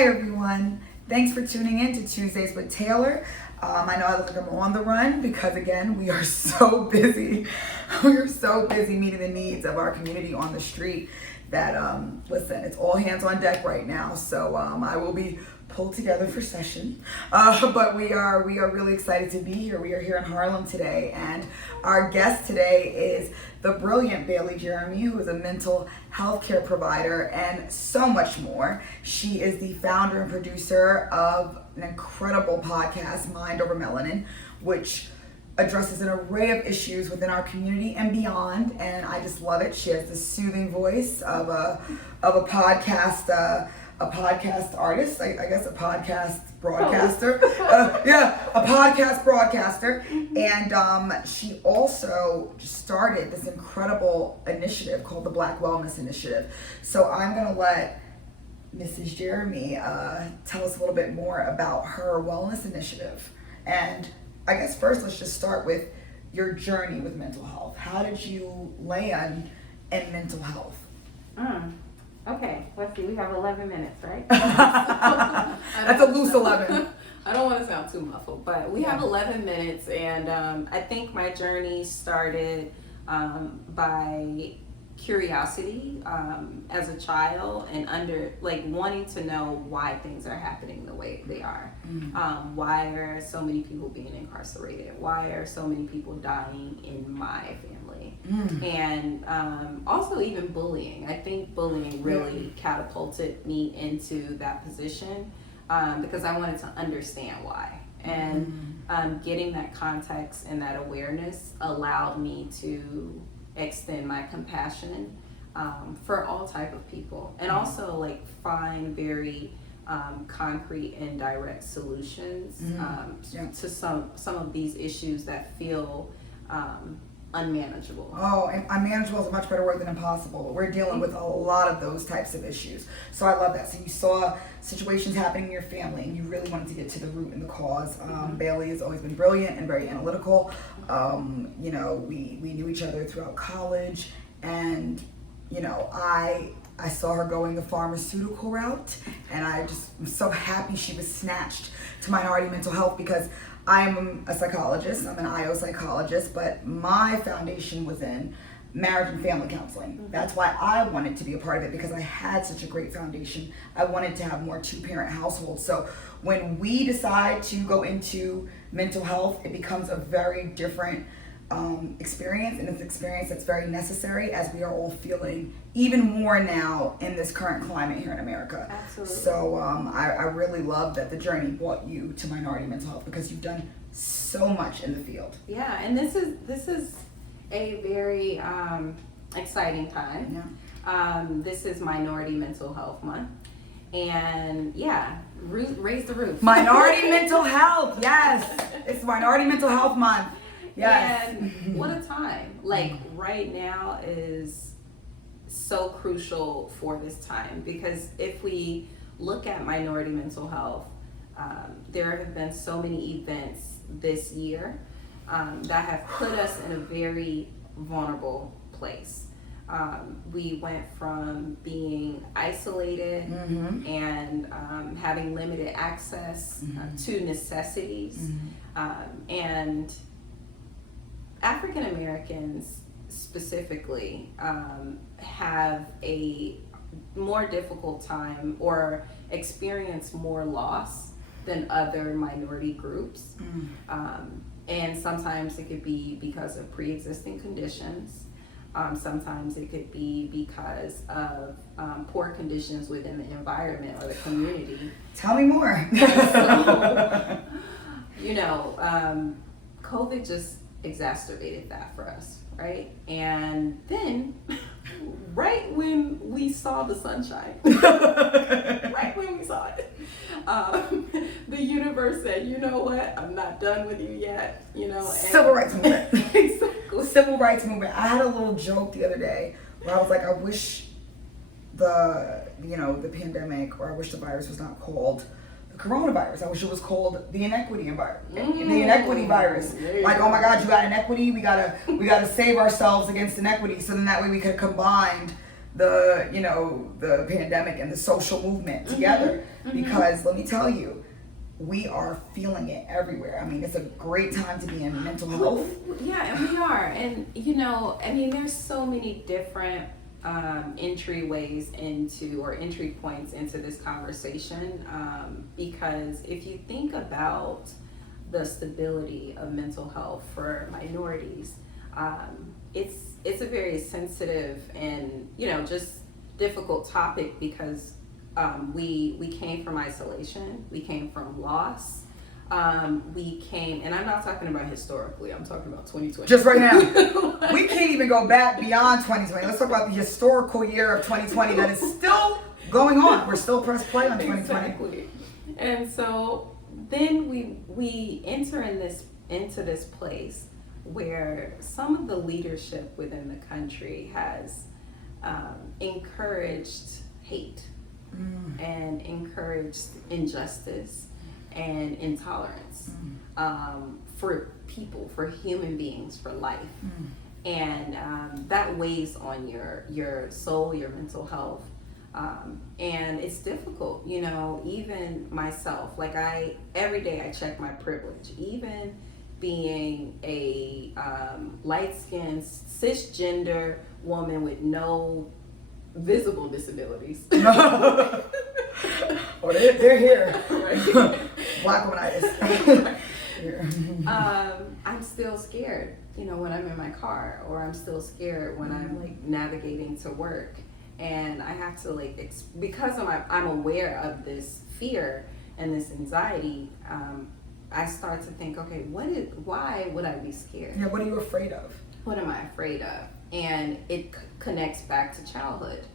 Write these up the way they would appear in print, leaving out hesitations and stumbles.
Hi everyone, thanks for tuning in to Tuesdays with Taylor. I know I look like I'm on the run because again, we are so busy. We are so busy meeting the needs of our community on the street that, listen, it's all hands on deck right now. So I will be pulled together for session, but we are really excited to be here. We are here in Harlem today, and our guest today is the brilliant Bailey Jeremie, who is a mental health care provider and so much more. She is the founder and producer of an incredible podcast, Mind Over Melanin, which addresses an array of issues within our community and beyond, and I just love it. She has the soothing voice of a podcast artist, I guess a podcast broadcaster. A podcast broadcaster. And she also started this incredible initiative called the Black Wellness Initiative. So I'm going to let Mrs. Jeremie tell us a little bit more about her wellness initiative. And I guess first let's just start with your journey with mental health. How did you land in mental health? Okay, let's see, we have 11 minutes, right? That's a loose 11. I don't want to sound too muffled, but we have 11 minutes, and I think my journey started by curiosity as a child and wanting to know why things are happening the way they are. Why are so many people being incarcerated? Why are so many people dying in my family? And also even bullying. I think bullying really catapulted me into that position because I wanted to understand why. And getting that context and that awareness allowed me to extend my compassion for all type of people, and also find very concrete and direct solutions to some of these issues that feel unmanageable. Oh, and unmanageable is a much better word than impossible. We're dealing with a lot of those types of issues. So I love that. So you saw situations happening in your family and you really wanted to get to the root and the cause. Bailey has always been brilliant and very analytical. We knew each other throughout college, and I saw her going the pharmaceutical route, and I just am so happy she was snatched to minority mental health because I'm a psychologist. I'm an IO psychologist, but my foundation was in marriage and family counseling. That's why I wanted to be a part of it, because I had such a great foundation. I wanted to have more two-parent households. So when we decide to go into mental health, it becomes a very different experience, and it's an experience that's very necessary as we are all feeling even more now in this current climate here in America. Absolutely. So I really love that the journey brought you to minority mental health, because you've done so much in the field. Yeah, and this is a very exciting time. Yeah. This is Minority Mental Health Month, and raise the roof. Minority mental health, yes. It's Minority Mental Health Month. Yes. And what a time. Right now is so crucial for this time, because if we look at minority mental health, there have been so many events this year that have put us in a very vulnerable place. We went from being isolated and having limited access to necessities, and African Americans specifically have a more difficult time or experience more loss than other minority groups. And sometimes it could be because of pre-existing conditions. Sometimes it could be because of poor conditions within the environment or the community. Tell me more. So, COVID just exacerbated that for us, right? And then, right when we saw the sunshine, right when we saw it, the universe said, you know what, I'm not done with you yet, Civil rights movement. Exactly. Civil rights movement. I had a little joke the other day where I was like, I wish the pandemic, or I wish the virus was not called coronavirus. I wish it was called the inequity environment, the inequity virus. Like, oh my God, you got inequity. We gotta save ourselves against inequity. So then that way we could combine the pandemic and the social movement together. because let me tell you, we are feeling it everywhere. I mean, it's a great time to be in mental health. Yeah, and we are. And, you know, I mean, there's so many different entry points into this conversation, because if you think about the stability of mental health for minorities, it's a very sensitive and, you know, just difficult topic because we came from isolation, we came from loss, and I'm not talking about historically, I'm talking about 2020. Just right now. We can't even go back beyond 2020. Let's talk about the historical year of 2020 that is still going on. We're still press play on 2020. Exactly. And so then we enter into this place where some of the leadership within the country has encouraged hate and encouraged injustice and intolerance for people, for human beings, for life. And that weighs on your soul, your mental health. And it's difficult, you know, even myself, like every day I check my privilege, even being a light-skinned, cisgender woman with no visible disabilities. Oh, they're here. Right. Black womanitis. I'm still scared, you know, when I'm in my car, or I'm still scared when I'm like navigating to work, and I have to like because I'm aware of this fear and this anxiety. I start to think, okay, why would I be scared? Yeah, what are you afraid of? What am I afraid of? And it connects back to childhood.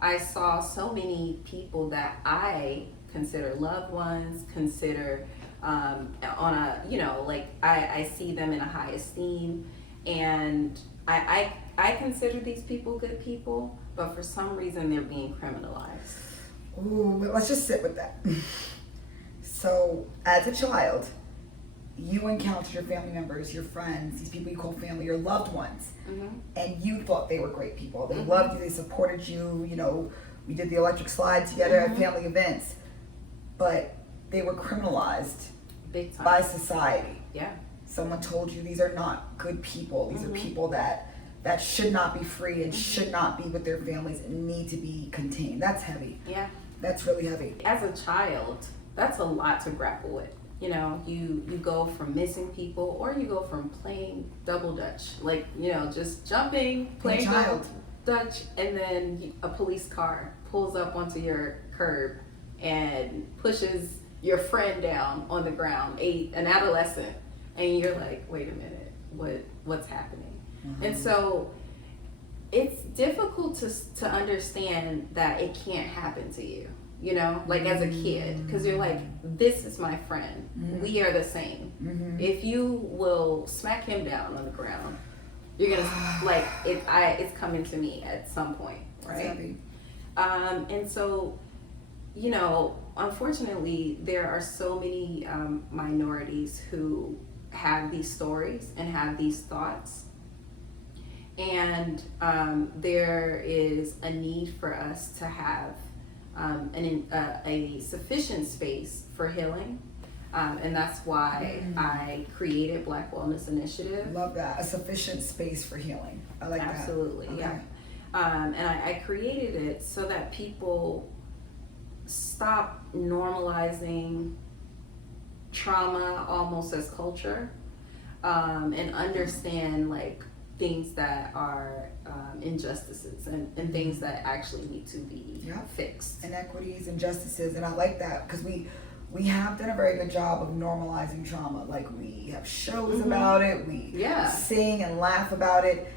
I saw so many people that I consider loved ones, consider on a, you know, like I see them in a high esteem, and I consider these people good people, but for some reason they're being criminalized. Ooh, let's just sit with that. So, as a child, you encountered your family members, your friends, these people you call family, your loved ones, and you thought they were great people. They loved you, they supported you, you know, we did the electric slide together at family events, but they were criminalized Big time. by society. Yeah. Someone told you these are not good people, these are people that should not be free and should not be with their families and need to be contained. That's heavy. Yeah. That's really heavy. As a child, that's a lot to grapple with. You know, you go from missing people, or you go from playing double dutch, like, you know, just jumping, playing double dutch, and then a police car pulls up onto your curb and pushes your friend down on the ground, an adolescent, and you're like, wait a minute, what's happening? And so it's difficult to understand that it can't happen to you. You know, like as a kid, because you're like, this is my friend. We are the same. If you will smack him down on the ground, you're gonna like it's coming to me at some point, right? And so, you know, unfortunately, there are so many minorities who have these stories and have these thoughts, and there is a need for us to have a sufficient space for healing, and that's why I created Black Wellness Initiative. Love that, a sufficient space for healing. I like that. Absolutely, Okay. yeah. And I created it so that people stop normalizing trauma almost as culture, and understand like things that are injustices and things that actually need to be fixed. Inequities, injustices, and I like that because we have done a very good job of normalizing trauma. Like we have shows about it, we sing and laugh about it.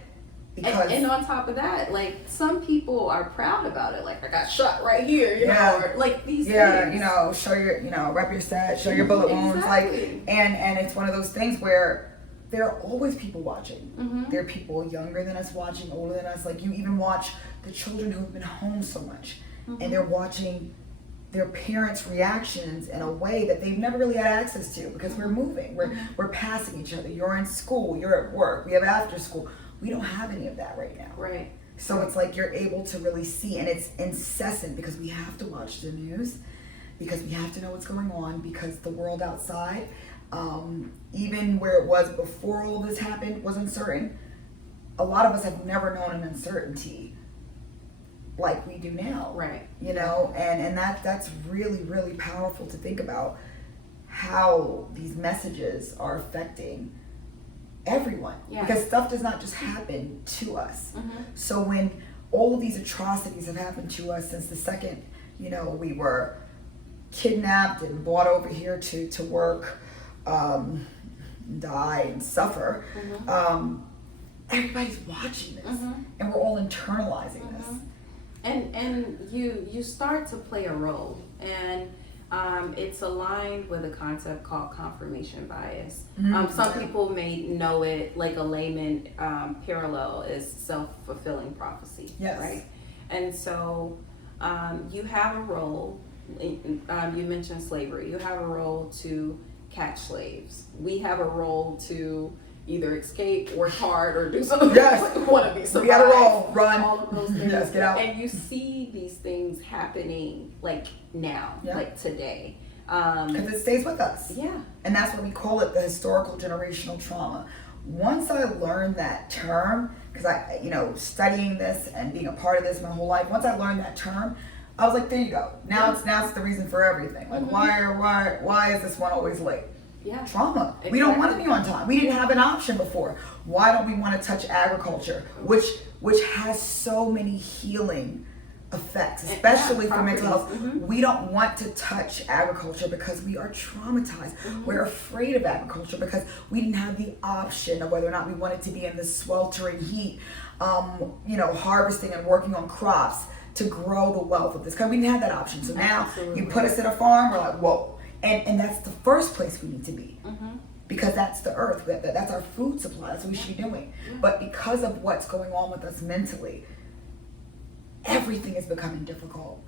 Because and on top of that, like some people are proud about it. Like I got shot right here, you know, or like these things. You know, show your, you know, rep your stats, show your bullet wounds, like, and it's one of those things where there are always people watching. There are people younger than us watching, older than us. Like you even watch the children who've been home so much, and they're watching their parents' reactions in a way that they've never really had access to because we're moving, we're passing each other. You're in school, you're at work, we have after school. We don't have any of that right now. Right. So it's like you're able to really see, and it's incessant because we have to watch the news. because we have to know what's going on, because the world outside, even where it was before all this happened, was uncertain. A lot of us have never known an uncertainty like we do now. Right. You know, and that's really, really powerful to think about how these messages are affecting everyone. Yeah. Because stuff does not just happen to us. Mm-hmm. So when all of these atrocities have happened to us since the second, you know, we were kidnapped and brought over here to work, die and suffer, everybody's watching this, and we're all internalizing this. And you start to play a role, and it's aligned with a concept called confirmation bias. Some people may know it like a layman parallel is self-fulfilling prophecy. Yes. Right? And so you have a role. You mentioned slavery. You have a role to catch slaves. We have a role to either escape, work hard, or do something. Yes. Want to be survived. We gotta roll, run. All of those things. Yes, get out. And you see these things happening like now, like today. Because it stays with us. Yeah. And that's what we call it, the historical generational trauma. Once I learned that term, because I, you know, studying this and being a part of this my whole life, once I learned that term, I was like, there you go. Now it's the reason for everything. Like, why is this one always late? Yeah. Trauma. Exactly. We don't want to be on time. We didn't have an option before. Why don't we want to touch agriculture, which has so many healing effects, especially for mental health. We don't want to touch agriculture because we are traumatized. We're afraid of agriculture because we didn't have the option of whether or not we wanted to be in the sweltering heat, you know, harvesting and working on crops to grow the wealth of this country. We didn't have that option. So now you put us at a farm, we're like, whoa. And that's the first place we need to be. Because that's the earth, that's our food supply, that's what we should be doing. But because of what's going on with us mentally, everything is becoming difficult.